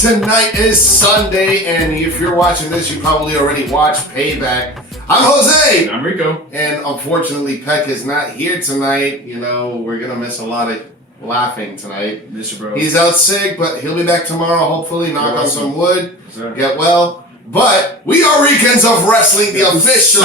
Tonight is Sunday, and if you're watching this, you probably already watched Payback. I'm Jose. I'm Rico. And unfortunately, Peck is not here tonight. You know, we're going to miss a lot of laughing tonight. Miss you, bro. He's out sick, but he'll be back tomorrow, hopefully. Knock on some wood. Get well. But we are Ricans of Wrestling, the official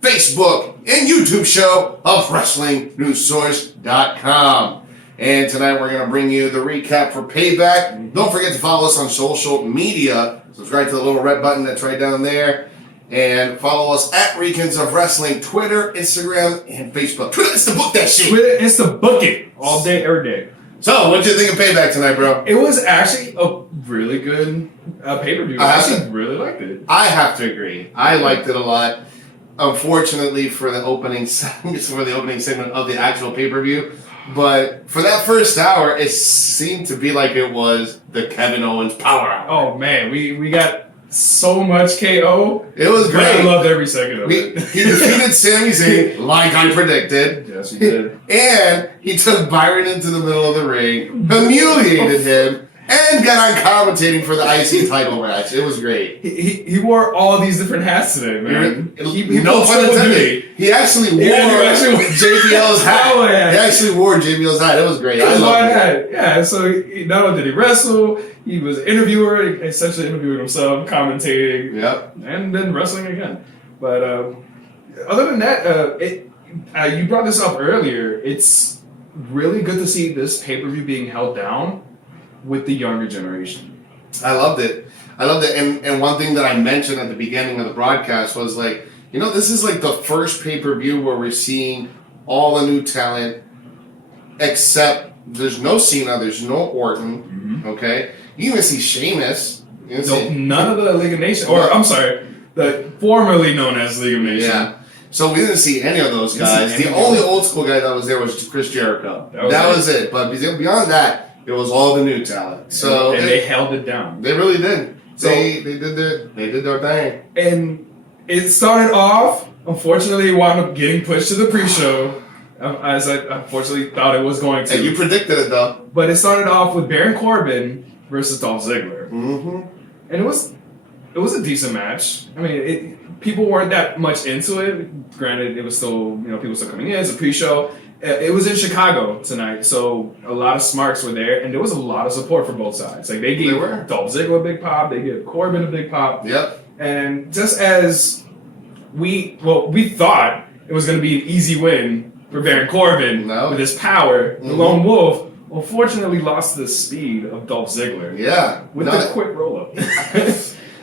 Facebook and YouTube show of WrestlingNewsSource.com. And tonight we're going to bring you the recap for Payback. Don't forget to follow us on social media. Subscribe to the little red button that's right down there. And follow us at Ricans of Wrestling, Twitter, Instagram, and Facebook. Twitter is to book that shit. Twitter is to book it. All day, every day. So, what'd you think of Payback tonight, bro? It was actually a really good pay-per-view. I actually really liked it. I have to agree. I liked it a lot. Unfortunately, for the opening segment of the actual pay-per-view. But for that first hour, it seemed to be like it was the Kevin Owens Power Hour. Oh, man. We got so much KO. It was great. I loved every second of it. He defeated Sami Zayn like I predicted. Yes, he did. And he took Byron into the middle of the ring, humiliated him, and got on commentating for the IC title match. It was great. He wore all these different hats today, man. No pun intended. He actually wore JBL's hat. Oh, yeah. He actually wore JBL's hat. It was great. I loved it. Yeah, so not only did he wrestle, he was an interviewer, essentially interviewing himself, commentating, and then wrestling again. But other than that, you brought this up earlier. It's really good to see this pay-per-view being held down with the younger generation. I loved it. And one thing that I mentioned at the beginning of the broadcast was like, you know, this is like the first pay-per-view where we're seeing all the new talent, except there's no Cena, there's no Orton, okay? You even see Sheamus. None of the League of Nations, or I'm sorry, the formerly known as League of Nations. Yeah. So we didn't see any of those guys. The only old school guy that was there was Chris Jericho. That was it. But beyond that, it was all the new talent. So and they held it down. They really did. So they did their thing. And it started off, unfortunately, wound up getting pushed to the pre-show, as I unfortunately thought it was going to. And you predicted it, though. But it started off with Baron Corbin versus Dolph Ziggler. Mm-hmm. And it was a decent match. I mean, people weren't that much into it. Granted, it was still, people still coming in. It's a pre-show. It was in Chicago tonight, so a lot of smarks were there, and there was a lot of support for both sides. Like, they gave Dolph Ziggler a big pop, they gave Corbin a big pop. Yep. And just as we thought it was going to be an easy win for Baron Corbin with his power, the lone wolf, unfortunately lost the speed of Dolph Ziggler. Yeah. With the quick roll-up.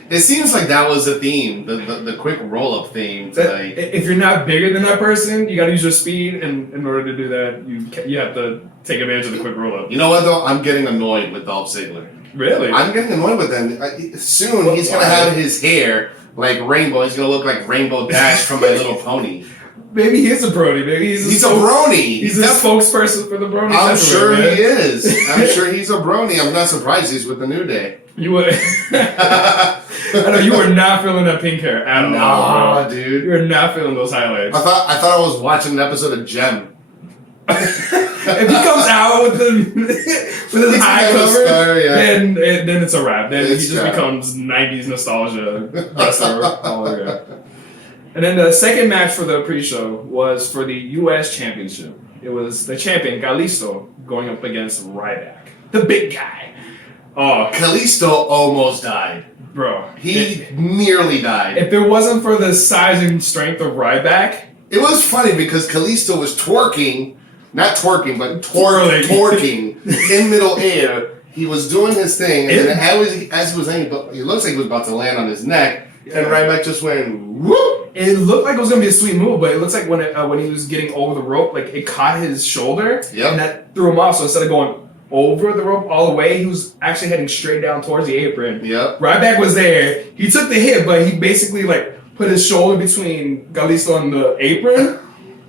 It seems like that was the theme, the quick roll-up theme. If you're not bigger than that person, you got to use your speed, and in order to do that, you have to take advantage of the quick roll-up. You know what, though? I'm getting annoyed with Dolph Ziggler. Really? I'm getting annoyed with him. Soon, he's going to have his hair like Rainbow. He's going to look like Rainbow Dash from My Little Pony. Maybe he is a brony. Maybe he's a brony. He's a spokesperson for the brony. I'm sure he is. I'm sure he's a brony. I'm not surprised he's with the New Day. You would. I know you were not feeling that pink hair at all. No, dude. You were not feeling those highlights. I thought I was watching an episode of Gem. If he comes out with his eye covered, then it's a wrap. Then he just becomes 90s nostalgia wrestler all over again. And then the second match for the pre-show was for the U.S. Championship. It was the champion, Kalisto, going up against Ryback, the big guy. Oh, Kalisto almost died. Bro. He nearly died. If it wasn't for the size and strength of Ryback. It was funny because Kalisto was twerking in middle air. He was doing his thing, and then as he was ending, he looks like he was about to land on his neck, and Ryback just went, whoop! It looked like it was gonna be a sweet move, but it looks like when he was getting over the rope, like it caught his shoulder, and that threw him off. So instead of going over the rope all the way, he was actually heading straight down towards the apron. Yep. Ryback was there. He took the hit, but he basically like put his shoulder between Kalisto and the apron,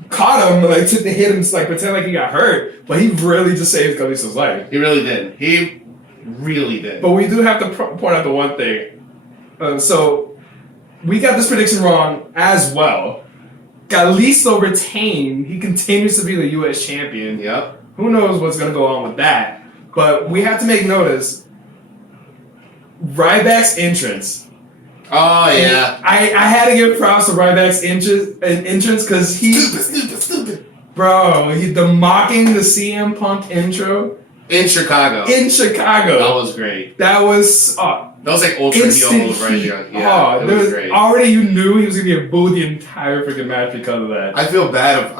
caught him, like took the hit and like pretend like he got hurt, but he really just saved Kalisto's life. He really did. He really did. But we do have to point out the one thing. So we got this prediction wrong as well. Kalisto retained. He continues to be the U.S. champion. Yep. Who knows what's going to go on with that? But we have to make notice. Ryback's entrance. Oh, yeah. I had to give props to Ryback's entrance because he... Stupid. Bro, the mocking the CM Punk intro. In Chicago. That was great. That was... That was like ultra heel move right here. Yeah, it was great. Already you knew he was gonna get booed the entire freaking match because of that. I feel bad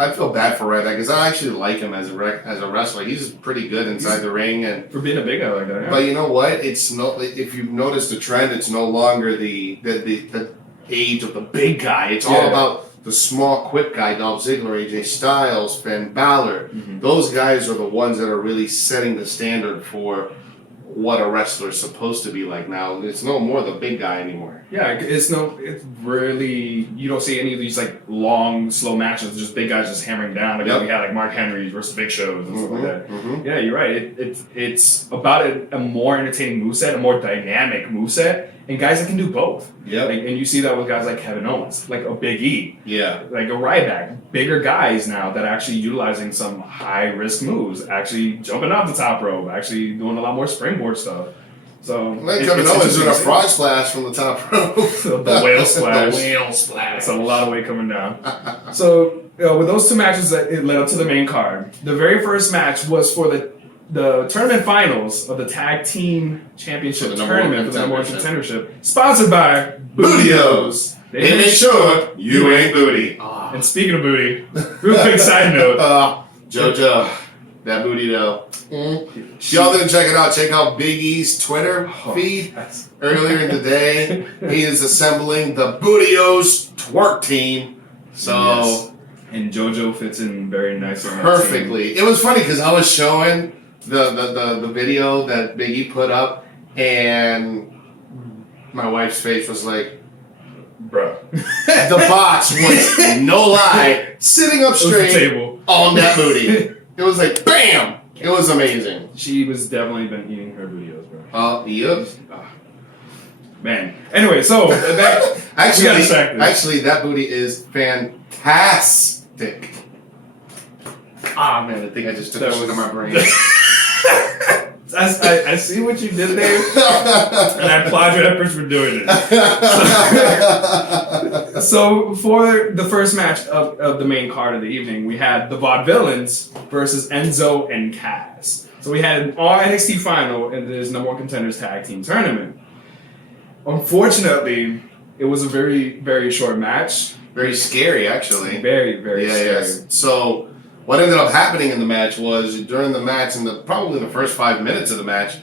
for Ryback because I actually like him as a wrestler. He's pretty good inside the ring and for being a big guy like that. Yeah. But you know what? It's no. If you've noticed the trend, it's no longer the age of the big guy. It's all about the small, quick guy. Dolph Ziggler, AJ Styles, Finn Balor. Mm-hmm. Those guys are the ones that are really setting the standard for what a wrestler is supposed to be like now. It's no more the big guy anymore. Yeah, it's really, you don't see any of these like long, slow matches, just big guys just hammering down. Like we had like Mark Henry versus Big Shows and stuff like that. Mm-hmm. Yeah, you're right. It's about a more entertaining moveset, a more dynamic moveset, and guys that can do both. Yeah. Like, and you see that with guys like Kevin Owens, like a Big E. Yeah. Like a Ryback. Bigger guys now that are actually utilizing some high-risk moves, actually jumping off the top rope, actually doing a lot more springboard stuff. So Kevin Owens doing a frog splash from the top rope. The whale splash. The whale splash. That's a lot of weight coming down. So with those two matches, it led up to the main card. The very first match was for the tournament finals of the Tag Team Championship tournament for the number one contendership, sponsored by Bootios. They make sure you ain't booty. And speaking of booty, real quick side note. JoJo, that booty though. If y'all didn't check it out, check out Big E's Twitter feed earlier in the day. He is assembling the Bootios twerk team. So and JoJo fits in very nicely. Perfectly. It was funny because I was showing the video that Big E put up, and my wife's face was like, bro. The box was, no lie, sitting up straight on that booty. It was like, bam! It was amazing. She was definitely been eating her Bootios, bro. Yep. Man. Anyway, so actually, that booty is fantastic. Man, I think I just took that shit in my brain. I see what you did there, and I applaud your efforts for doing it. So for the first match of the main card of the evening, we had the Vaudevillians versus Enzo and Cass. So we had an all NXT final in this number one contenders tag team tournament. Unfortunately, it was a very, very short match. Very scary, actually. Very, very scary. Yes. So what ended up happening in the match was during the match, probably the first 5 minutes of the match,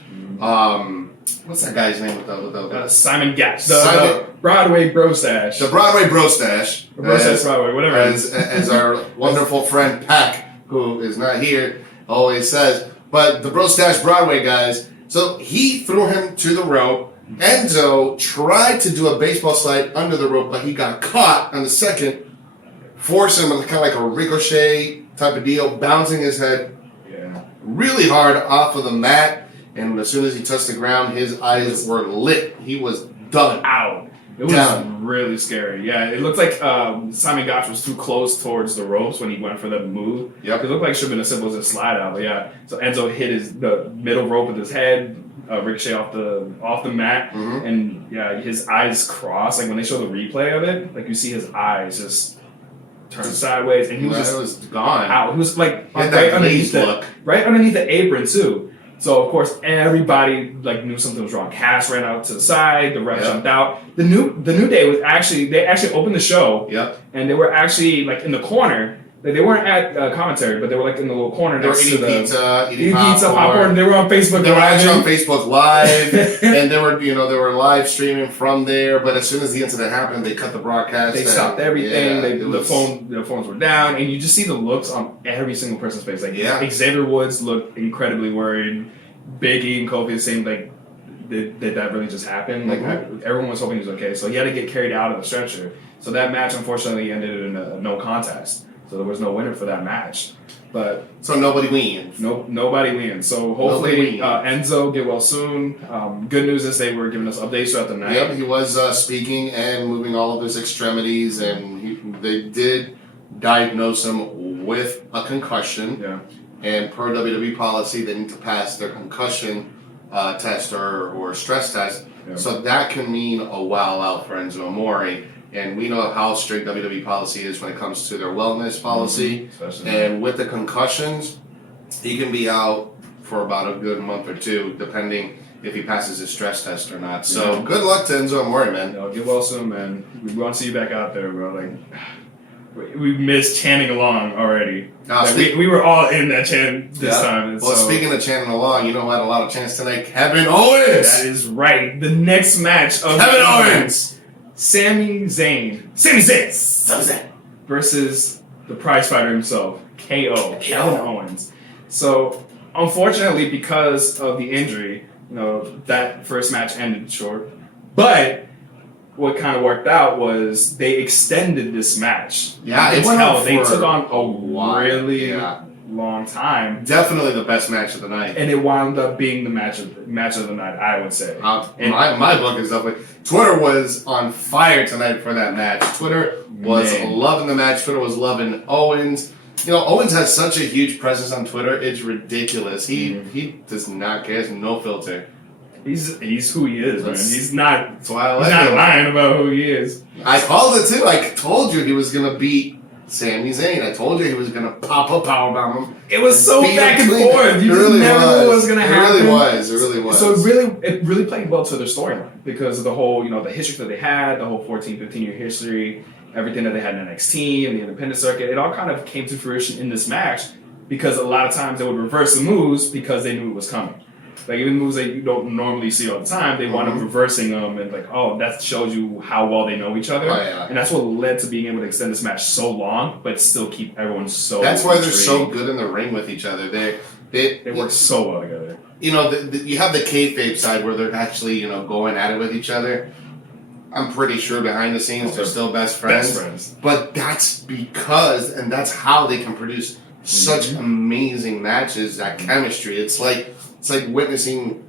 what's that guy's name with the Simon Gatch, the Broadway Bro Stash. The Broadway Bro Stash. Broadway, whatever. As our wonderful friend Pac, who is not here, always says. But the Bro Stash Broadway guys, so he threw him to the rope. Enzo tried to do a baseball slide under the rope, but he got caught on the second, forced him kind of like a ricochet type of deal, bouncing his head really hard off of the mat, and as soon as he touched the ground, his eyes were lit. He was done. Out. It was really scary. Yeah, it looked like Simon Gotch was too close towards the ropes when he went for that move. Yep. It looked like it should have been as simple as a slide out, but yeah. So Enzo hit the middle rope with his head, ricochet off the mat, and his eyes crossed. Like when they show the replay of it, like you see his eyes just turn sideways, and he was gone. Out. He was like right underneath the apron too. So of course everybody knew something was wrong. Cass ran out to the side. The ref jumped out. The new day was they actually opened the show. Yep. And they were actually in the corner. They weren't at commentary, but they were like in the little corner. They were next eating to the, pizza, eating popcorn. They were on Facebook. They were actually on Facebook Live, and they were live streaming from there. But as soon as the incident happened, they cut the broadcast. They stopped everything. Yeah, the phones were down, and you just see the looks on every single person's face. Like Xavier Woods looked incredibly worried. Big E and Kofi seemed like did that really just happen? Like everyone was hoping he was okay, so he had to get carried out of the stretcher. So that match unfortunately ended in a no contest. So there was no winner for that match. But so nobody wins. Nobody wins. So hopefully Enzo get well soon. Good news is they were giving us updates throughout the night. Yep, he was speaking and moving all of his extremities, and they did diagnose him with a concussion. Yeah. And per WWE policy, they need to pass their concussion test or stress test. Yeah. So that can mean a while out for Enzo Amore. And we know how strict WWE policy is when it comes to their wellness policy. And with the concussions, he can be out for about a good month or two, depending if he passes his stress test or not. So good luck to Enzo Amore, man. Get well soon, man. We want to see you back out there, bro. Like, we missed chanting along already. We were all in that chant this time. Well, speaking of chanting along, you know who had a lot of chants tonight? Kevin Owens! That is right. The next match of Kevin Owens! Sami Zayn versus the Prizefighter himself, KO. Kevin Owens. So, unfortunately, because of the injury, that first match ended short. But what kind of worked out was they extended this match. Yeah, they took on a really long time. Definitely the best match of the night, and it wound up being the match of the night, I would say. My book is definitely. Twitter was on fire tonight for that match. Twitter was loving the match. Twitter was loving Owens. Owens has such a huge presence on Twitter. It's ridiculous. He does not care. He has no filter. He's who he is, man. He's not lying about who he is. I called it too. I told you he was gonna beat Sami Zayn. I told you he was gonna pop a powerbomb him. It was so back and forth. You just never knew what was gonna happen. It really was. So it really played well to their storyline because of the whole, the history that they had, the whole 14, 15-year history, everything that they had in NXT and the independent circuit. It all kind of came to fruition in this match because a lot of times they would reverse the moves because they knew it was coming. Like, even moves that you don't normally see all the time, they wound up reversing them, and that shows you how well they know each other. Oh, yeah. And that's what led to being able to extend this match so long, but still keep everyone so That's why they're so good in the ring with each other. They work so well together. You have the kayfabe side where they're actually, going at it with each other. I'm pretty sure behind the scenes they're still best friends. But that's because, and that's how they can produce such amazing matches, that chemistry. It's like witnessing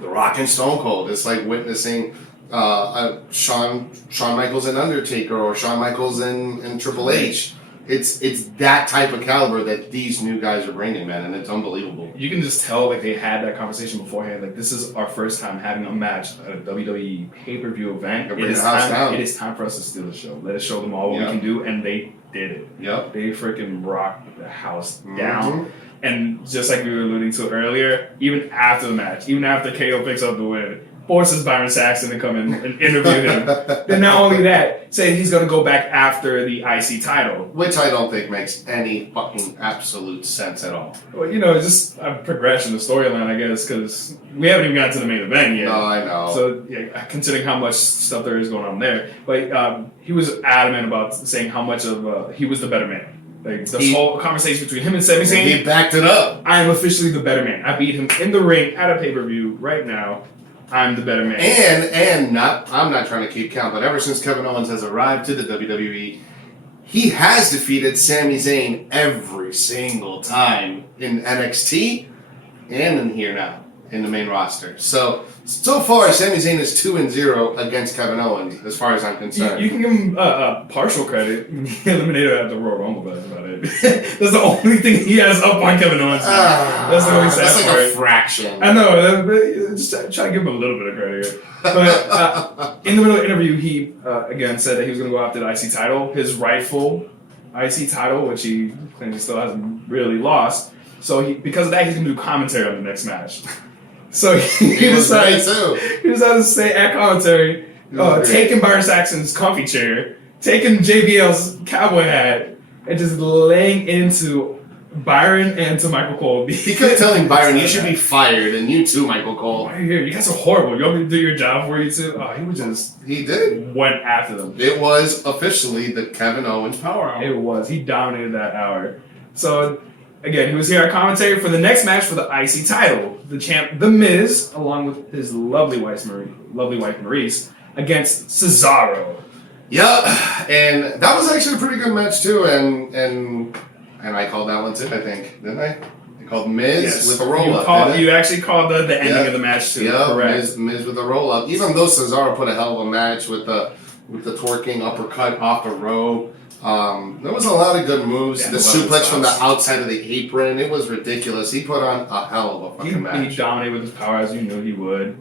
The Rock and Stone Cold. It's like witnessing Shawn Michaels and Undertaker, or Shawn Michaels and Triple H. It's that type of caliber that these new guys are bringing, man, and it's unbelievable. You can just tell they had that conversation beforehand. This is our first time having a match at a WWE pay-per-view event. It is time for us to steal the show. Let us show them all what we can do, and they did it. Yep. They freaking rocked the house down. And just like we were alluding to earlier, even after the match, even after KO picks up the win, forces Byron Saxton to come in and interview him. Then not only that, say he's going to go back after the IC title. Which I don't think makes any fucking absolute sense at all. Well, it's just a progression, the storyline, I guess, because we haven't even gotten to the main event yet. No, I know. So, considering how much stuff there is going on there. But he was adamant about saying how much of he was the better man. Whole conversation between him and Sami Zayn. He backed it up. I am officially the better man. I beat him in the ring at a pay-per-view right now. I'm the better man. And I'm not trying to keep count, but ever since Kevin Owens has arrived to the WWE, he has defeated Sami Zayn every single time in NXT and in here now in the main roster. So far, Sami Zayn is 2-0 against Kevin Owens, as far as I'm concerned. You can give him partial credit. He eliminated at the Royal Rumble, but that's about it. That's the only thing he has up on Kevin Owens. That's the only sad That's like part. a fraction. I know. Just try to give him a little bit of credit here. But in the middle of the interview, he again said that he was going to go after the IC title, his rightful IC title, which he claims he still hasn't really lost. So because of that, he's going to do commentary on the next match. So he decided to stay at commentary, taking Byron Saxton's comfy chair, taking JBL's cowboy hat, and just laying into Byron and to Michael Cole. He kept telling Byron, "You should be fired," and you too, Michael Cole. Right here, you guys are horrible. You want me to do your job for you too? Oh, he was just. He did. Went after them. It was officially the Kevin Owens Power Hour. It was. He dominated that hour. So, again, he was here at commentary for the next match for the IC title. The champ, The Miz, along with his lovely wife Maurice, against Cesaro. Yep, and that was actually a pretty good match too, and I called that one too, I think, didn't I? I called Miz with a roll-up. You actually called the ending of the match too, correct. Miz with a roll-up. Even though Cesaro put a hell of a match with the twerking uppercut off the rope. There was a lot of good moves. The suplex from the outside of the apron, it was ridiculous. He put on a hell of a fucking match. He dominated with his power, as you knew he would.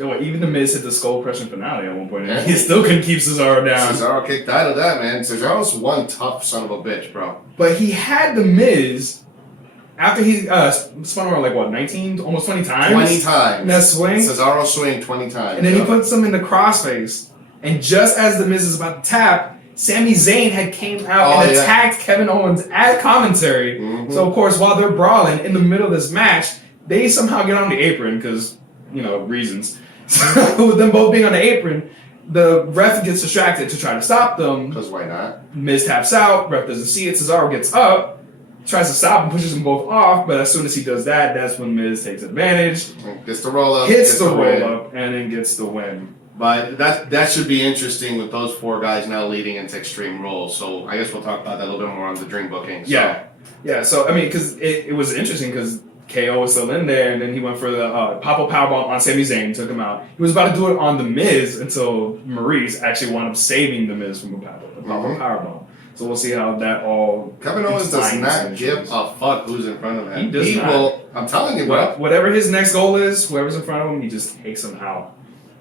Even the Miz hit the skull crushing finale at one point. Yeah. He still couldn't keep Cesaro down. Cesaro kicked out of that, man. Cesaro's one tough son of a bitch, bro. But he had the Miz after he spun around like what, 19, almost 20 times? 20 times. In that swing? Cesaro swing 20 times. And then he puts him in the crossface. And just as the Miz is about to tap, Sami Zayn had came out and attacked Kevin Owens at commentary. Mm-hmm. So, of course, while they're brawling in the middle of this match, they somehow get on the apron because, reasons. So, with them both being on the apron, the ref gets distracted to try to stop them. Because why not? Miz taps out, ref doesn't see it, Cesaro gets up, tries to stop and pushes them both off, but as soon as he does that, that's when Miz takes advantage. Gets the roll-up. Hits the roll-up, and then gets the win. But that should be interesting with those four guys now leading into Extreme Rules. So I guess we'll talk about that a little bit more on the drink booking. So. Yeah. So, because it was interesting because KO was still in there, and then he went for the pop-up powerbomb on Sami Zayn, took him out. He was about to do it on The Miz until Maurice actually wound up saving The Miz from a pop-up powerbomb. So we'll see how that all... Kevin Owens does not give a fuck who's in front of him. He does not. I'm telling you, bro. Whatever his next goal is, whoever's in front of him, he just takes him out.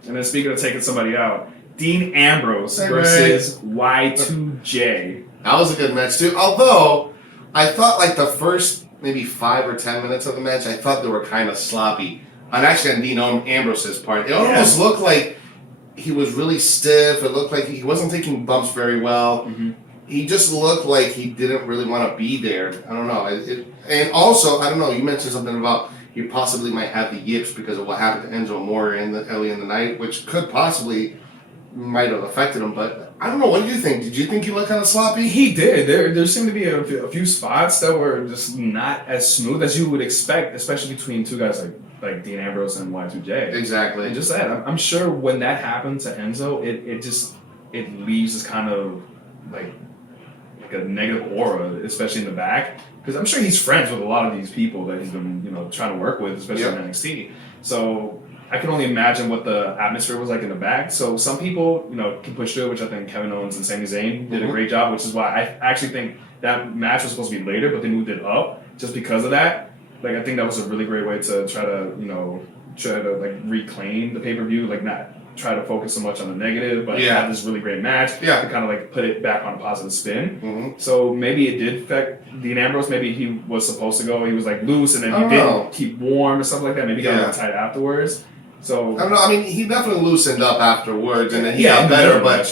And then speaking of taking somebody out, Dean Ambrose versus Y2J. That was a good match too. Although, I thought like the first maybe 5 or 10 minutes of the match, I thought they were kind of sloppy. And actually on Dean Ambrose's part, it almost looked like he was really stiff. It looked like he wasn't taking bumps very well. Mm-hmm. He just looked like he didn't really want to be there. I don't know. And also, I don't know, you mentioned something about he possibly might have the yips because of what happened to Enzo Amore early in the night, which could possibly might have affected him. But I don't know. What do you think? Did you think he looked kind of sloppy? He did. There seemed to be a few spots that were just not as smooth as you would expect, especially between two guys like Dean Ambrose and Y2J. Exactly. And just that, I'm sure when that happened to Enzo, it leaves this kind of like a negative aura, especially in the back. Because I'm sure he's friends with a lot of these people that he's been, trying to work with, especially in NXT. So I can only imagine what the atmosphere was like in the back. So some people, can push through it, which I think Kevin Owens and Sami Zayn did a great job, which is why I actually think that match was supposed to be later, but they moved it up just because of that. Like, I think that was a really great way to try to reclaim the pay-per-view, like not try to focus so much on the negative, but have this really great match to kind of put it back on a positive spin. Mm-hmm. So maybe it did affect Dean Ambrose. Maybe he was supposed to go. He was loose, and then he didn't keep warm or something like that. Maybe he got a little tight afterwards. So I don't know. I mean, he definitely loosened up afterwards, and then he got better. But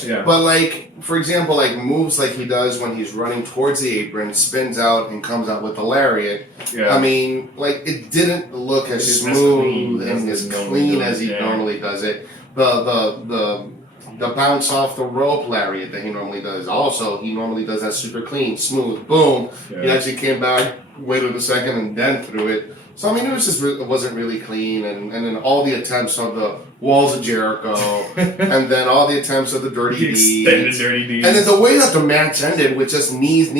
for example, moves like he does when he's running towards the apron, spins out and comes out with a lariat. Yeah. I mean, it didn't look as smooth and as clean as he normally does it. The bounce off the rope lariat that he normally does. Also, he normally does that super clean, smooth, boom. Yeah. He actually came back, waited a second, and then threw it. So, I mean, it wasn't really clean. And then all the attempts of the Walls of Jericho, and then all the attempts of the Dirty Deed. Extended Dirty Deed. And then the way that the match ended with just knees,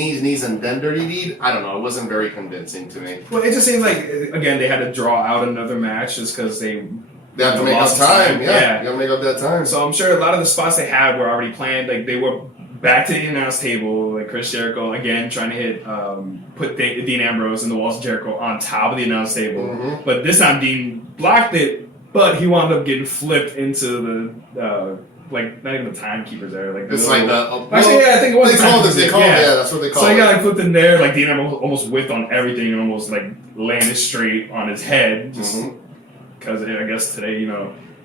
and then Dirty Deed, I don't know. It wasn't very convincing to me. Well, it just seemed like, again, they had to draw out another match just because they have to make up time. Yeah. You gotta make up that time. So I'm sure a lot of the spots they had were already planned. They were back to the announce table. Chris Jericho again trying to hit, put Dean Ambrose and the Walls of Jericho on top of the announce table. Mm-hmm. But this time Dean blocked it, but he wound up getting flipped into the not even the timekeepers there. I think it was. They called it. That's what they call it. So he got flipped in there. Dean Ambrose almost whipped on everything and almost landed straight on his head. Just. Because I guess today,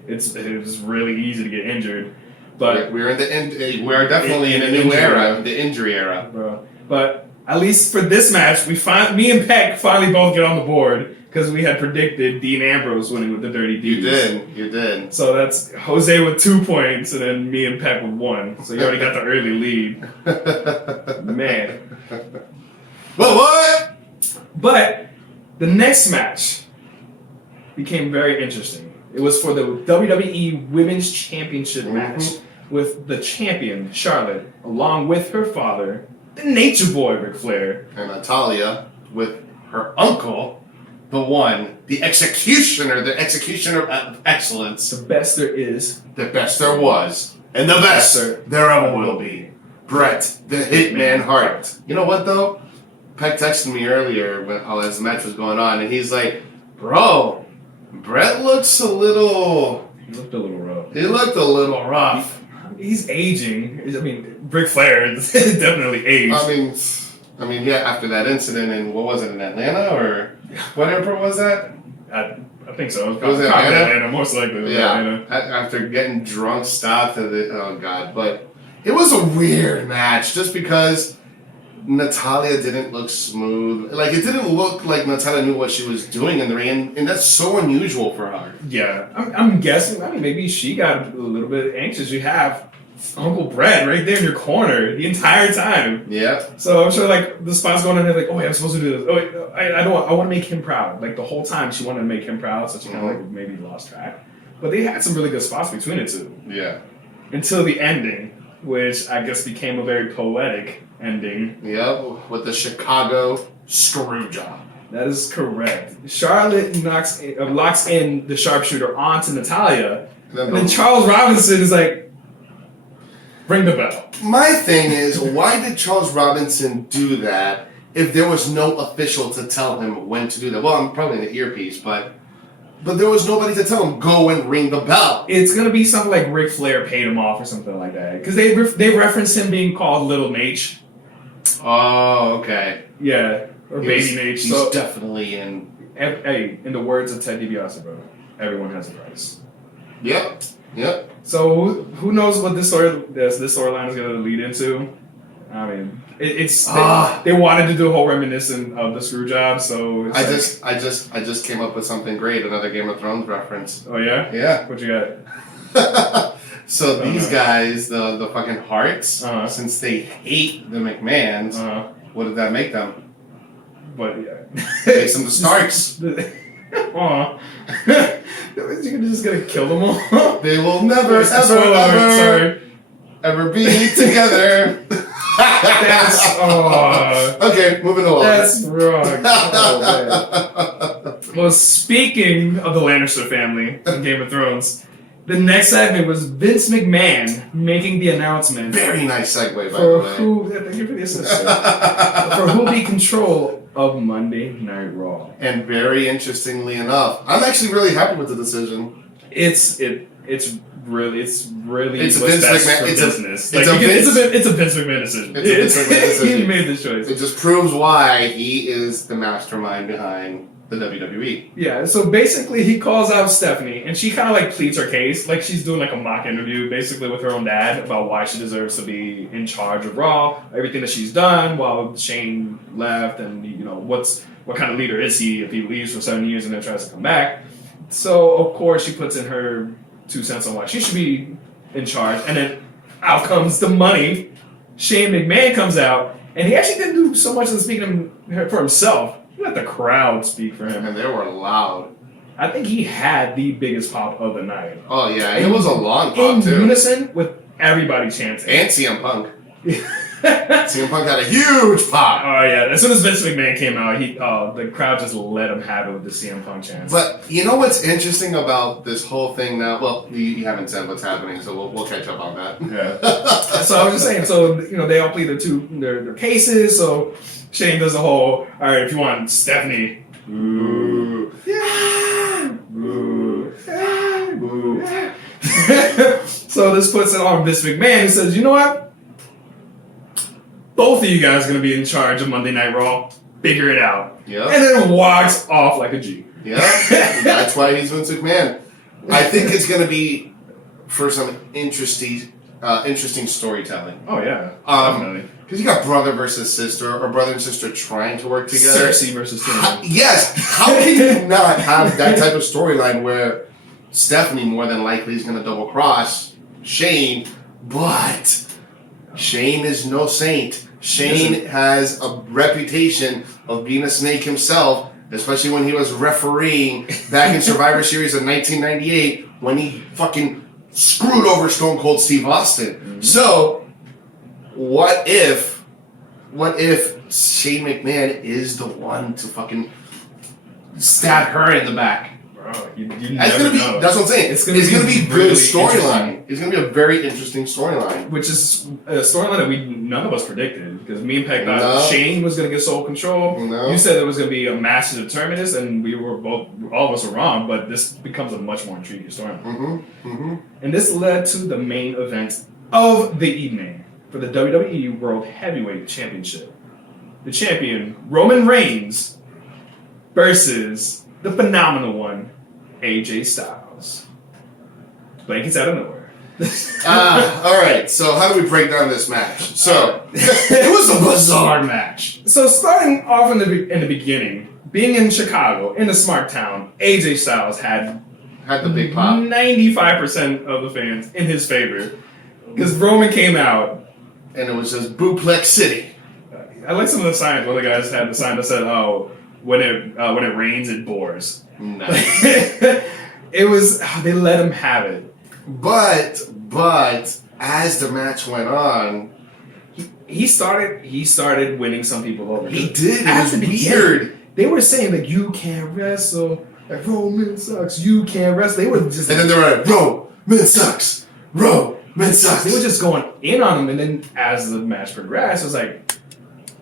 it was really easy to get injured. But we're definitely in a new era, the injury era, bro. But at least for this match, me and Peck finally both get on the board because we had predicted Dean Ambrose winning with the Dirty Deeds. You did. So that's Jose with 2 points, and then me and Peck with 1. So you already got the early lead, man. But what? But the next match became very interesting. It was for the WWE Women's Championship match with the champion, Charlotte, along with her father, the Nature Boy, Ric Flair. And Natalya with her uncle, the executioner of excellence. The best there is. The best there was. And the best there ever will be. Bret, the Hitman Hart. You know what, though? Peck texted me earlier as the match was going on, and he's like, bro, Bret looks a little... He looked a little rough. He looked a little rough. He's aging. I mean, Ric Flair definitely aged. I mean, yeah, after that incident in, what was it, in Atlanta, or what airport was that? I think so. Was it Atlanta? Most likely. Yeah, Atlanta. After getting drunk, stopped, oh God. But it was a weird match, just because Natalya didn't look smooth. Like, it didn't look like Natalya knew what she was doing in the ring, and that's so unusual for her. Yeah, I'm guessing, maybe she got a little bit anxious. You have Uncle Bret right there in your corner the entire time. Yeah. So I'm sure, like, the spot's going on there, like, oh, yeah, I'm supposed to do this. Oh, wait, I want to make him proud. Like, the whole time she wanted to make him proud, so she kind of, like, maybe lost track. But they had some really good spots between the two. Yeah. Until the ending, which I guess became a very poetic ending. Yep, with the Chicago screw job. That is correct. Charlotte locks in the sharpshooter onto Natalya, and then Charles Robinson is like, ring the bell. My thing is, why did Charles Robinson do that if there was no official to tell him when to do that? Well, I'm probably in the earpiece, but there was nobody to tell him, go and ring the bell. It's going to be something like Ric Flair paid him off or something like that. Because they reference him being called Little Nate. Oh, okay. Yeah, or Baby Nate. He's definitely in. Hey, in the words of Ted DiBiase, bro, everyone has a price. Yep. So who knows what this storyline is going to lead into? I mean, they wanted to do a whole reminiscent of the screw job, so I just came up with something great, another Game of Thrones reference. Oh yeah? Yeah. What you got? So these guys, the fucking Hearts, since they hate the McMahons, what did that make them? But yeah, makes them the Starks. Aw. You're just gonna kill them all? They will never, ever be together. Okay, moving along. That's wrong. Oh, well, speaking of the Lannister family in Game of Thrones, the next segment was Vince McMahon making the announcement. Very nice segue, by the way. Thank you for the assistance. For who'll be control of Monday Night Raw. And very interestingly enough, I'm actually really happy with the decision. It's really it's what's best for business. It's a Vince McMahon decision. It's a Vince McMahon decision. He made this choice. It just proves why he is the mastermind behind the WWE. Yeah, so basically he calls out Stephanie, and she kind of like pleads her case, like she's doing like a mock interview, basically with her own dad about why she deserves to be in charge of Raw, everything that she's done while Shane left, and you know what kind of leader is he if he leaves for 7 years and then tries to come back. So of course she puts in her 2 cents on why she should be in charge, and then out comes the money. Shane McMahon comes out, and he actually didn't do so much of the speaking for himself. He let the crowd speak for him. And they were loud. I think he had the biggest pop of the night. Oh, yeah. It was a long pop, too. In unison with everybody chanting. And CM Punk. CM Punk had a huge pop. Oh, yeah. As soon as Vince McMahon came out, the crowd just let him have it with the CM Punk chants. But you know what's interesting about this whole thing now? Well, you haven't said what's happening, so we'll catch up on that. Yeah. So I was just saying, so, you know, they all plead their cases, so Shane does a whole, all right, if you want Stephanie, ooh, yeah, ooh, yeah, ooh, yeah. So this puts it on Vince McMahon, who says, you know what? Both of you guys are going to be in charge of Monday Night Raw. Figure it out. Yep. And then walks off like a G. Yeah, that's why he's Vince McMahon. I think it's going to be for some interesting interesting storytelling. Oh yeah, definitely. Because you got brother versus sister, or brother and sister trying to work together. Cersei versus Tina. Yes. How can you not have that type of storyline where Stephanie more than likely is going to double cross Shane, but Shane is no saint. Shane has a reputation of being a snake himself, especially when he was refereeing back in Survivor Series of 1998 when he fucking screwed over Stone Cold Steve Austin. Mm-hmm. So, what if Shane McMahon is the one to fucking stab her in the back? Bro, you never know. That's what I'm saying. It's gonna be good storyline. It's gonna be a very interesting storyline. Which is a storyline that none of us predicted, because me and Peck thought Shane was gonna get sole control. No. You said there was gonna be a match to determine this, and all of us were wrong. But this becomes a much more intriguing storyline. Mm-hmm. Mm-hmm. And this led to the main event of the evening for the WWE World Heavyweight Championship. The champion Roman Reigns versus the phenomenal one, AJ Styles. Blankets out of nowhere. All right, so how do we break down this match? So, it was a bizarre match. So starting off in the beginning, being in Chicago, in a smart town, AJ Styles had the big pop. 95% of the fans in his favor. Because Roman came out. And it was just Bootleg City. I like some of the signs. One of the guys had the sign that said, "Oh, when it rains, it pours." Nice. It was they let him have it. But as the match went on, he started winning some people over. He did. It was weird. They were saying like, "You can't wrestle. Like, Roman sucks. You can't wrestle." They were just, and then they were like, "Roman sucks. Roman sucks." They were just going in on him, and then as the match progressed, it was like,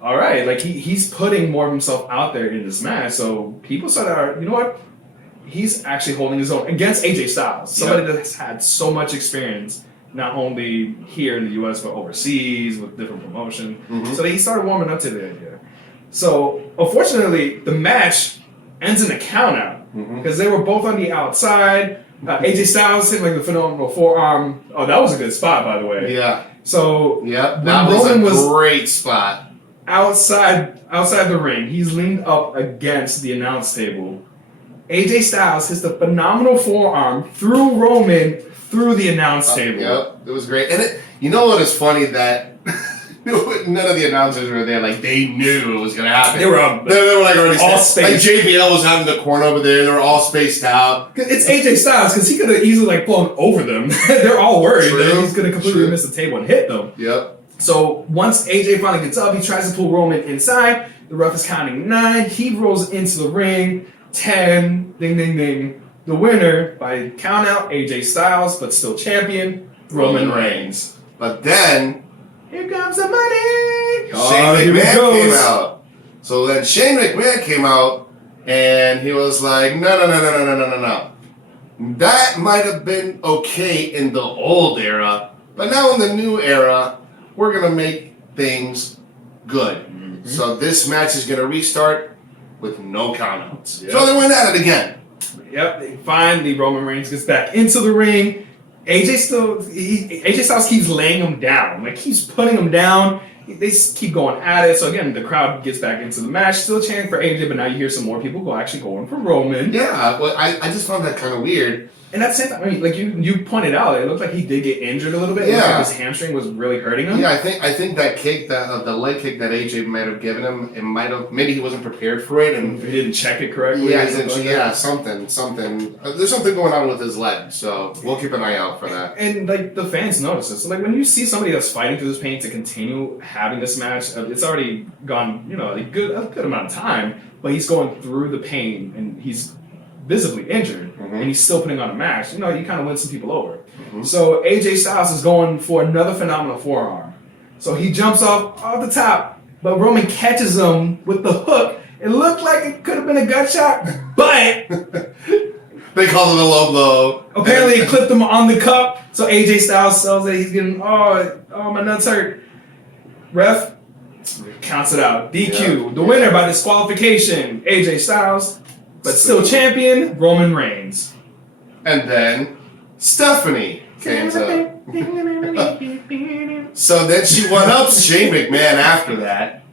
all right, like he's putting more of himself out there in this match, so people started, you know what? He's actually holding his own against AJ Styles, somebody that's had so much experience, not only here in the U.S. but overseas with different promotion. Mm-hmm. So he started warming up to the idea. So unfortunately, the match ends in a countout because they were both on the outside. AJ Styles hit like the phenomenal forearm. Oh, that was a good spot, by the way. Yeah. So that was a great spot. Outside the ring, he's leaned up against the announce table. AJ Styles hits the phenomenal forearm through Roman through the announce table. Yep, it was great. And you know what is funny, that none of the announcers were there. Like, they knew it was going to happen. They were like already all spaced. Like JBL was out in the corner over there. They were all spaced out. It's AJ Styles, because he could have easily like flown over them. They're all worried that he's going to completely miss the table and hit them. Yep. So once AJ finally gets up, he tries to pull Roman inside. The ref is counting 9. He rolls into the ring. 10. Ding, ding, ding. The winner by count out, AJ Styles, but still champion, Roman Reigns. But then, here comes the money. Shane McMahon came out. So then Shane McMahon came out, and he was like, no. That might have been okay in the old era, but now in the new era, we're going to make things good. Mm-hmm. So this match is going to restart with no countouts. Yep. So they went at it again. Yep, finally Roman Reigns gets back into the ring. AJ Styles keeps laying him down. Like, keeps putting him down. They keep going at it. So again, the crowd gets back into the match, still chanting for AJ, but now you hear some more people actually going for Roman. Yeah, well, I just found that kind of weird. And at the same time, I mean, like you pointed out, it looked like he did get injured a little bit. Yeah, like his hamstring was really hurting him. Yeah, I think that kick, the leg kick that AJ might have given him, it might have, maybe he wasn't prepared for it, and he didn't check it correctly. Yeah, something. There's something going on with his leg, so we'll keep an eye out for that. And like the fans notice it. So like when you see somebody that's fighting through this pain to continue having this match, it's already gone, a good amount of time, but he's going through the pain and he's visibly injured, and he's still putting on a match. You kind of win some people over. Mm-hmm. So AJ Styles is going for another phenomenal forearm. So he jumps off the top, but Roman catches him with the hook. It looked like it could have been a gut shot, but they called it a low blow. Apparently it clipped him on the cup. So AJ Styles sells it. He's getting, my nuts hurt. Ref counts it out. DQ. The winner by disqualification, AJ Styles. But still champion, Roman Reigns. And then Stephanie Enzo. So then she one-ups Shane McMahon after that.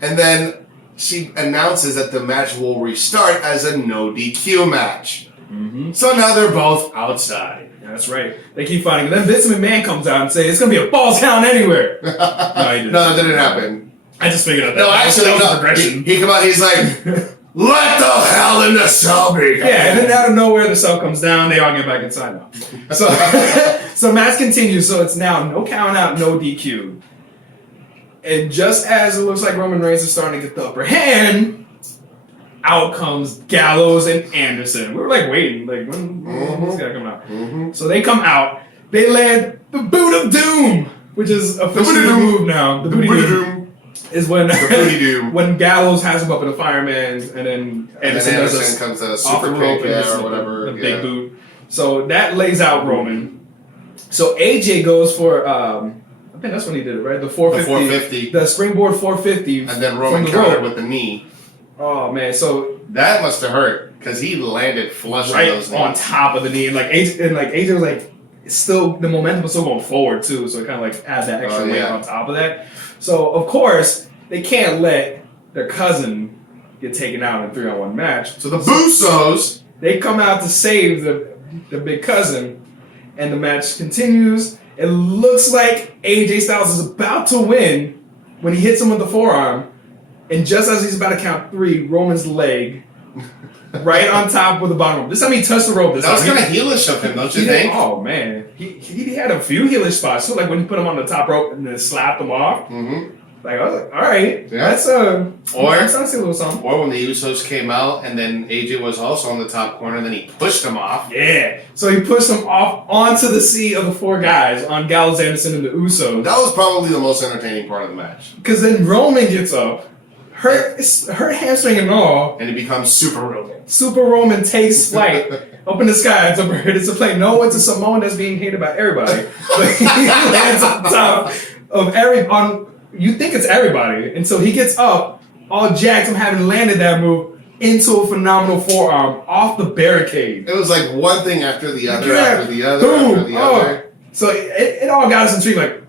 And then she announces that the match will restart as a no DQ match. Mm-hmm. So now they're both outside. That's right. They keep fighting. And then Vince McMahon comes out and says, it's going to be a falls count anywhere. No, that didn't happen. I just figured out that. No, actually, that was no. progression. He come out, he's like, let the hell in the cell be. Yeah, and then out of nowhere, the cell comes down. They all get back inside now. So, so match continues. So it's now no count out, no DQ. And just as it looks like Roman Reigns is starting to get the upper hand, out comes Gallows and Anderson. We were like waiting, like when's this guy come out? Mm-hmm. So they come out. They land the Boot of Doom, which is officially the move now. The Booty Doom is when when Gallows has him up in the fireman's, and then Anderson comes to a super kick or whatever, the big boot. So that lays out Roman. So AJ goes for I think that's when he did it, right? The 450, the springboard 450, and then Roman countered with the knee. Oh man, so that must have hurt because he landed flush right on those knees. On top of the knee, and AJ was like, still the momentum was still going forward too, so it kind of like add that extra weight on top of that. So of course they can't let their cousin get taken out in a 3-on-1 match. So the Busos, they come out to save the big cousin, and the match continues. It looks like AJ Styles is about to win when he hits him with the forearm. And just as he's about to count 3, Roman's leg right on top with the bottom rope. This time he touched the rope. That was kind of heelish of him, don't you think? Oh, man. He had a few heelish spots. So, like when he put him on the top rope and then slapped him off. Mm-hmm. Like, I was like, all right. Yeah. That's a little something. Or when the Usos came out and then AJ was also on the top corner and then he pushed him off. Yeah. So he pushed him off onto the sea of the 4 guys on Gallows, Anderson, and the Usos. That was probably the most entertaining part of the match. Because then Roman gets up. Her hamstring and all. And it becomes Super Roman. Super Roman takes flight up in the sky. It's a plane. No, it's a Samoan that's being hated by everybody. But he lands on top of you think it's everybody. And so he gets up, all jacked from having landed that move, into a phenomenal forearm off the barricade. It was like one thing after the other, after the other, boom, after the other. So it all got us intrigued, like,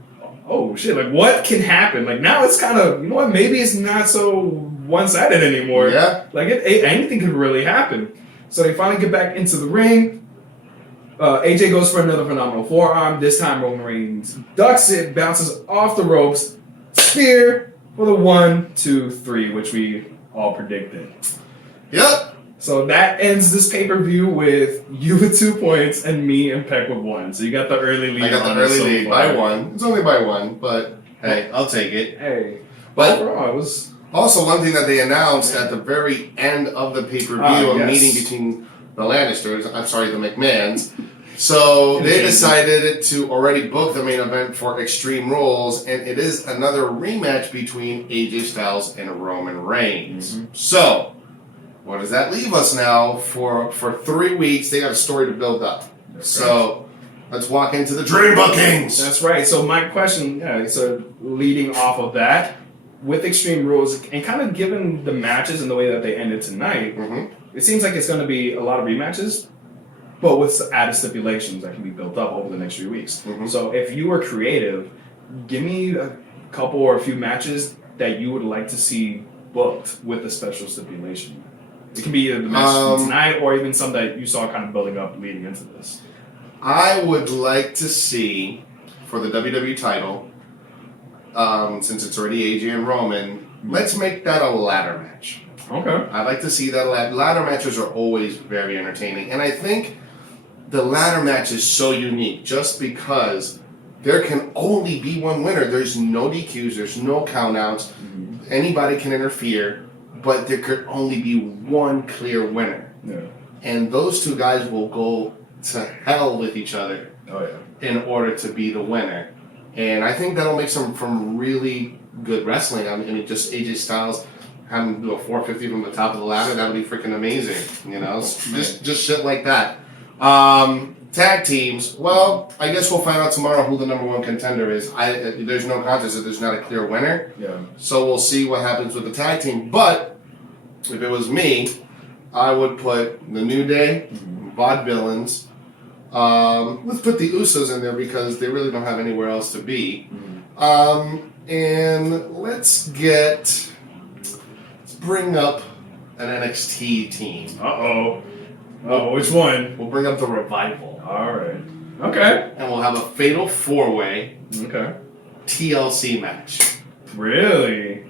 oh shit, like what can happen? Like now it's kind of, you know what, maybe it's not so one-sided anymore. Yeah. Like anything could really happen. So they finally get back into the ring. AJ goes for another phenomenal forearm. This time Roman Reigns ducks it, bounces off the ropes, spear for the 1, 2, 3, which we all predicted. Yep. So that ends this pay-per-view with you with 2 points and me and Peck with 1. So you got the early lead. I got the early lead by 1. It's only by 1, but hey, I'll take it. Hey. But overall, it was... Also, one thing that they announced at the very end of the pay-per-view, a meeting between the Lannisters, the McMahons. So they decided to already book the main event for Extreme Rules, and it is another rematch between AJ Styles and Roman Reigns. Mm-hmm. So, what does that leave us now? For 3 weeks, they got a story to build up. That's so, let's walk into the dream bookings. That's right. So my question, so leading off of that, with Extreme Rules, and kind of given the matches and the way that they ended tonight, it seems like it's going to be a lot of rematches, but with added stipulations that can be built up over the next 3 weeks. So if you were creative, give me a couple or a few matches that you would like to see booked with a special stipulation. It can be either the match tonight or even some that you saw kind of building up leading into this. I would like to see, for the WWE title, since it's already AJ and Roman, let's make that a ladder match. Okay. I'd like to see that. Ladder matches are always very entertaining. And I think the ladder match is so unique just because there can only be one winner. There's no DQs. There's no countouts. Anybody can interfere, but there could only be one clear winner. Yeah. And those 2 guys will go to hell with each other in order to be the winner. And I think that'll make some really good wrestling. I mean, just AJ Styles having to do a 450 from the top of the ladder, that would be freaking amazing. You know, just shit like that. Tag teams, well, I guess we'll find out tomorrow who the number 1 contender is. There's no contest if there's not a clear winner. Yeah. So we'll see what happens with the tag team. But if it was me, I would put the New Day, Vaudevillians, Let's put the Usos in there because they really don't have anywhere else to be. And let's bring up an NXT team. Which one? We'll bring up the Revival. All right. Okay. And we'll have a fatal 4-way. Okay. TLC match. Really?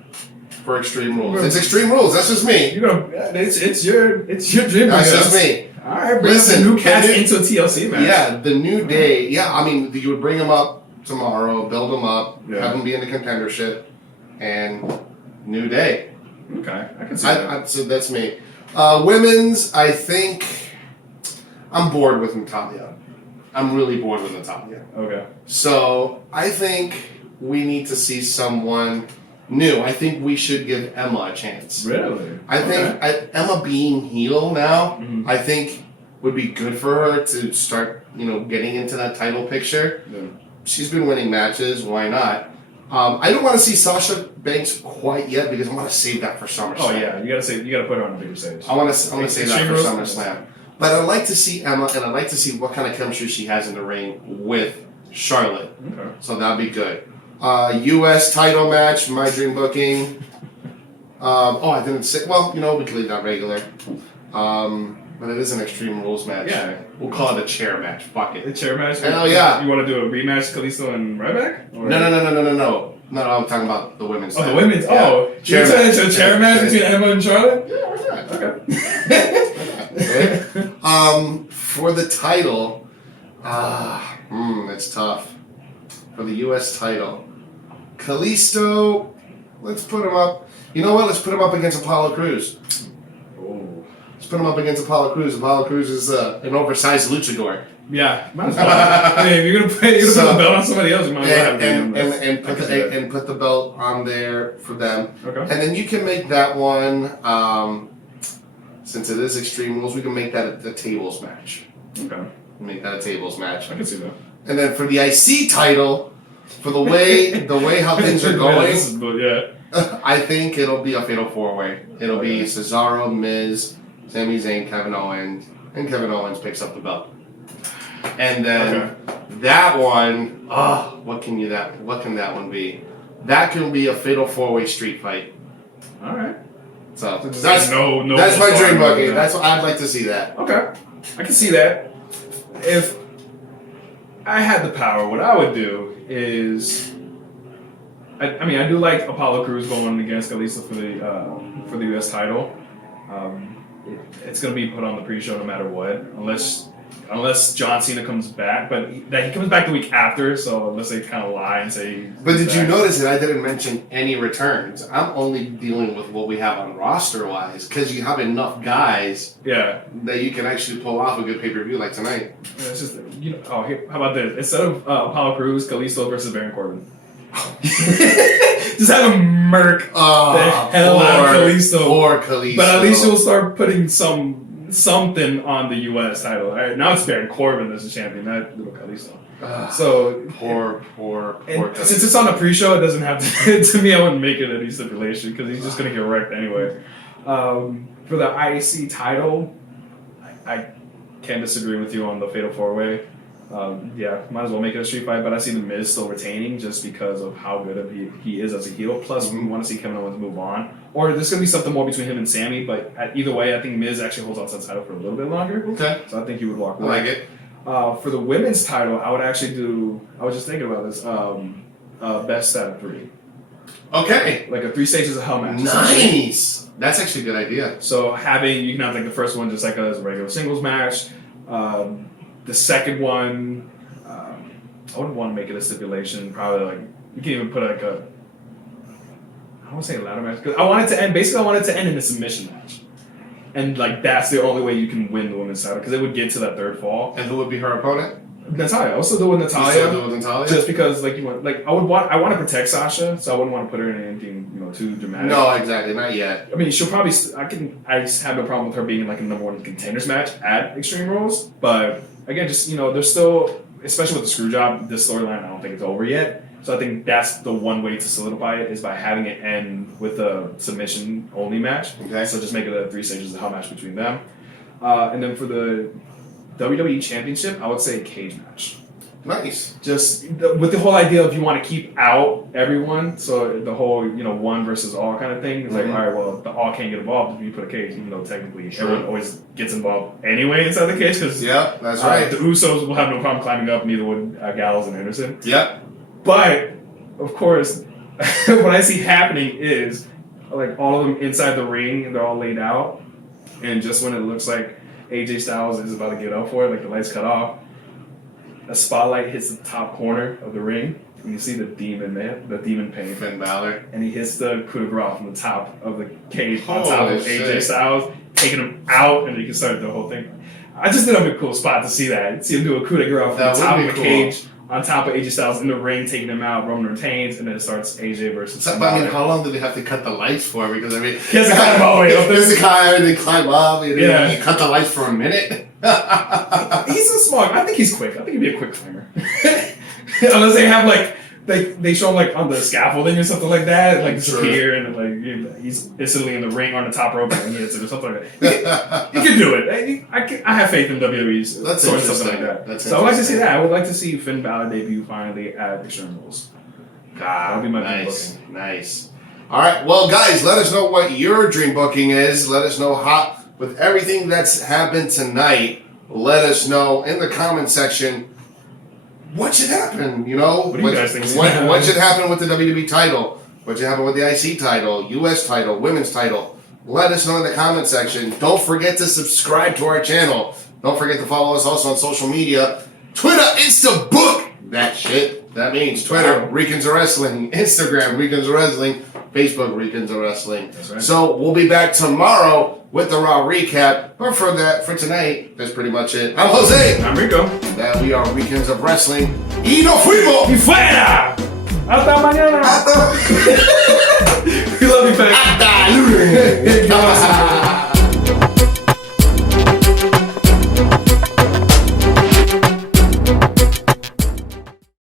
For Extreme Rules. It's Extreme Rules. That's just me. It's your dream. That's just me. All right. Bring the new cast into a TLC match. Yeah, the New Day. Yeah, I mean, you would bring them up tomorrow, build them up, have them be in the contendership, and New Day. Okay, I can see that. So that's me. Women's, I think I'm bored with Natalya. I'm really bored with Natalya. Okay. So I think we need to see someone new. I think we should give Emma a chance. Really? I think Emma being heel now, I think would be good for her to start, getting into that title picture. Yeah. She's been winning matches. Why not? I don't want to see Sasha Banks quite yet because I want to save that for SummerSlam. Oh yeah, you gotta put her on a bigger stage. I want to save that for SummerSlam. But I'd like to see Emma, and I'd like to see what kind of chemistry she has in the ring with Charlotte. Okay. So that'd be good. U.S. title match, my dream booking. I didn't say. Well, we can leave that regular. But it is an Extreme Rules match. Yeah. We'll call it a chair match. Fuck it. A chair match? Hell yeah. You want to do a rematch, Kalisto and Ryback? No. No, I'm talking about the women's. Oh, the women's? Yeah. Oh. Chair match. It's a chair match between Emma and Charlotte? Yeah, why not? Okay. Okay. For the title, it's tough. For the U.S. title, Kalisto, let's put him up. You know what? Let's put him up against Apollo Crews. Let's put him up against Apollo Crews. Apollo Crews is an oversized luchador. Yeah, might as well. I mean, if you're gonna put the belt on somebody else, you might as well have and put the belt on there for them. Okay. And then you can make that one. Since it is Extreme Rules, we can make that a tables match. Okay. Make that a tables match. I can see that. And then for the IC title, for the way how things are going, I think it'll be a fatal 4-way. It'll be Cesaro, Miz, Sami Zayn, Kevin Owens, and Kevin Owens picks up the belt. And then that one, what can that one be? That can be a fatal 4-way street fight. All right. So that's that's my dream booking. That's what I'd like to see that. Okay, I can see that. If I had the power, what I would do is, I mean, I do like Apollo Crews going against Kalisto for the U.S. title. It's going to be put on the pre-show no matter what, unless John Cena comes back. But he comes back the week after, so unless they kind of lie and say. But did you notice that I didn't mention any returns? I'm only dealing with what we have on roster-wise, because you have enough guys. Yeah. That you can actually pull off a good pay-per-view like tonight. Yeah, it's just how about this? Instead of Apollo Crews, Kalisto versus Baron Corbin. Just have him murk the hell out of Kalisto. Poor Kalisto. But at least you'll start putting something on the U.S. title. All right, now it's Baron Corbin as the champion, not little Kalisto. So poor Kalisto. Since it's on the pre-show, it doesn't have to. To me, I wouldn't make it any stipulation because he's just gonna get wrecked anyway. For the IC title, I can't disagree with you on the Fatal 4-Way. Might as well make it a street fight, but I see The Miz still retaining just because of how good he is as a heel. Plus, we want to see Kevin Owens move on. Or there's going to be something more between him and Sami, but either way, I think Miz actually holds on to the title for a little bit longer. Okay. So I think he would walk away. I like it. For the women's title, I would actually I was just thinking about this, best out of 3. Okay. Like a 3 stages of hell match. Nice. That's actually a good idea. So you can have like the first one just like as a regular singles match. The second one, I wouldn't want to make it a stipulation. Probably like you can even put like I don't want to say a ladder match because I want it to end. Basically, I want it to end in a submission match, and like that's the only way you can win the women's title because it would get to that third fall. And who would be her opponent? Natalya. I also do with Natalya. You still do with Natalya? Just because I want to protect Sasha, so I wouldn't want to put her in anything too dramatic. No, exactly, not yet. I mean, she'll probably. I just have no problem with her being in like a number 1 contenders match at Extreme Rules, but. Again, just, there's still, especially with the screw job, this storyline, I don't think it's over yet. So I think that's the one way to solidify it is by having it end with a submission-only match. Okay. So just make it a 3 stages of hell match between them. And then for the WWE Championship, I would say a cage match. Nice. Just with the whole idea of you want to keep out everyone, so the whole one versus all kind of thing. It's like, all right, well, the all can't get involved if you put a cage, even though technically everyone always gets involved anyway inside the cage. Because that's right. The Usos will have no problem climbing up, neither would Gallows and Anderson. Yep. But of course, what I see happening is like all of them inside the ring, and they're all laid out, and just when it looks like AJ Styles is about to get up for it, like the lights cut off, a spotlight hits the top corner of the ring, and you see the demon pain, Finn Balor, and he hits the coup de grace from the top of the cage on Holy top of shit. AJ Styles, taking him out, and you can start the whole thing. I just think that would be a cool spot to see that. See him do a coup de grace from the top of the cage on top of AJ Styles in the ring, taking him out. Roman retains, and then it starts AJ versus. I mean, how long do they have to cut the lights for? Because I mean, he has to climb all the way up. There's a guy, they climb up. You cut the lights for a minute. He's a smart. I think he's quick. I think he'd be a quick climber. Unless they have like they show him like on the scaffolding or something like that, like disappear and like he's instantly in the ring on the top rope and he hits it or something like that. He can do it. I have faith in WWE's doing something like that. So I'd like to see that. I would like to see Finn Balor debut finally at Extreme Rules. That'll be my dream booking. Nice. All right. Well, guys, let us know what your dream booking is. Let us know how, with everything that's happened tonight, let us know in the comment section what should happen. What do you guys think? What should happen with the WWE title? What should happen with the IC title, US title, women's title? Let us know in the comment section. Don't forget to subscribe to our channel. Don't forget to follow us also on social media. Twitter, Insta, book that shit. That means Twitter, Ricans of Wrestling, Instagram, Ricans of Wrestling, Facebook, Ricans of Wrestling. That's right. So we'll be back tomorrow with the Raw recap. But for tonight, that's pretty much it. I'm Jose. I'm Rico. That we are Ricans of Wrestling. Y nos fuimos. Y fuera. Hasta mañana. Hasta